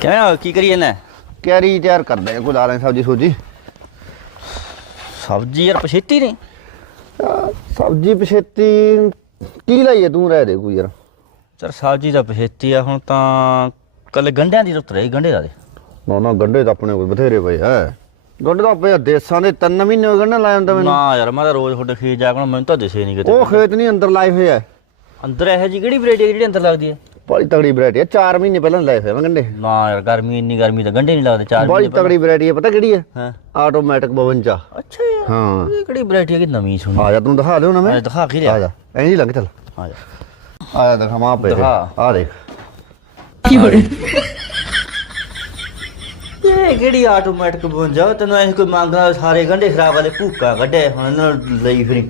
ਕਿਵੇਂ ਹੋ? ਕੀ ਕਰੀ ਜਾਂਦਾ? ਕੈਰੀ ਤਿਆਰ ਕਰਦੇ ਆ ਕੋਈ ਲਾ ਲੈ ਸਬਜੀ ਸੂਜੀ। ਸਬਜ਼ੀ ਯਾਰ ਪਛੇਤੀ ਨਹੀਂ। ਆਹ, ਸਬਜੀ ਪਛੇਤੀ ਕੀ ਲਾਈਏ ਤੂੰ ਰਹਿ ਦੇ ਕੋਈ ਯਾਰ? ਚਲ ਸਬਜ਼ੀ ਦਾ ਪਛੇਤੀ ਆ ਹੁਣ ਤਾਂ ਕੱਲ ਗੰਢਿਆਂ ਦੀ ਰੁੱਤ ਰਹੀ ਗੰਢੇ ਦਾ ਦੇ ਨਾ ਨਾ ਗੰਡੇ ਤਾਂ ਆਪਣੇ ਕੋਲ ਬਥੇਰੇ ਪਏ ਐ ਗੰਡੇ ਤਾਂ ਪਏ ਆ, ਦੇਸਾਂ ਦੇ ਤਿੰਨ ਮਹੀਨੇ ਹੋ ਗਏ ਗੰਢਾ ਲਾਇਆ ਹੁੰਦਾ ਮੈਨੂੰ। ਨਾ ਯਾਰ ਮੈਂ ਤਾਂ ਰੋਜ਼ ਤੁਹਾਡੇ ਖੇਤ ਜਾ ਕੇ ਆਉਣਾ, ਮੈਨੂੰ ਤਾਂ ਦਿਸੇ ਨਹੀਂ ਕਿਤੇ। ਉਹ ਖੇਤ ਨਹੀਂ ਅੰਦਰ ਲਾਏ ਹੋਏ ਐ ਅੰਦਰ ਇਹੋ ਜੀ ਕਿਹੜੀ ਵੈਰਾਈਟੀ ਜਿਹੜੀ ਅੰਦਰ ਲੱਗਦੀ ਹੈ ਬੜੀ ਤਗੜੀ ਵੈਰਾਈਟੀ ਐ 4 ਮਹੀਨੇ ਪਹਿਲਾਂ ਲਾਏ ਹੋਏ ਮੈਂ ਗੰਡੇ। ਨਾ ਯਾਰ ਗਰਮੀ ਇੰਨੀ ਗਰਮੀ ਤਾਂ ਗੰਢੇ ਨਹੀਂ ਲੱਗਦੇ ਚਾਰ ਬੜੀ ਤਗੜੀ ਵੈਰਾਈਟੀ ਐ ਪਤਾ ਕਿਹੜੀ ਐ ਹਾਂ? ਆਟੋਮੈਟਿਕ 52 ਅੱਛਾ ਯਾਰ ਹਾਂ। ਇਹ ਕਿਹੜੀ ਵੈਰਾਈਟੀ ਹੈ ਕਿ ਨਵੀਂ ਸੁਣੀ? ਆ ਜਾ ਤੂੰ ਦਿਖਾ ਲਿਓ ਨਾ ਮੈਂ। ਆ ਦਿਖਾ ਕੇ ਆ ਲਿਆ ਜਾ ਐਂ ਨਹੀਂ ਲੰਘ ਚੱਲ। ਆ ਜਾ। ਆ ਜਾ ਦਿਖਾ ਮਾਂ ਦਿਖਾ। ਆ ਦੇਖ। ਇਹ ਕਿਹੜੀ ਆਟੋਮੈਟਿਕ ਬੁੰਜਾ ਤੈਨੂੰ ਐ ਕੋਈ ਮੰਗਦਾ ਸਾਰੇ ਗੰਢੇ ਖਰਾਬ ਵਾਲੇ ਭੂਕਾ ਕੱਢੇ ਹੁਣ ਇਹਨਾਂ ਨੂੰ ਲਈ ਫਿਰੀ।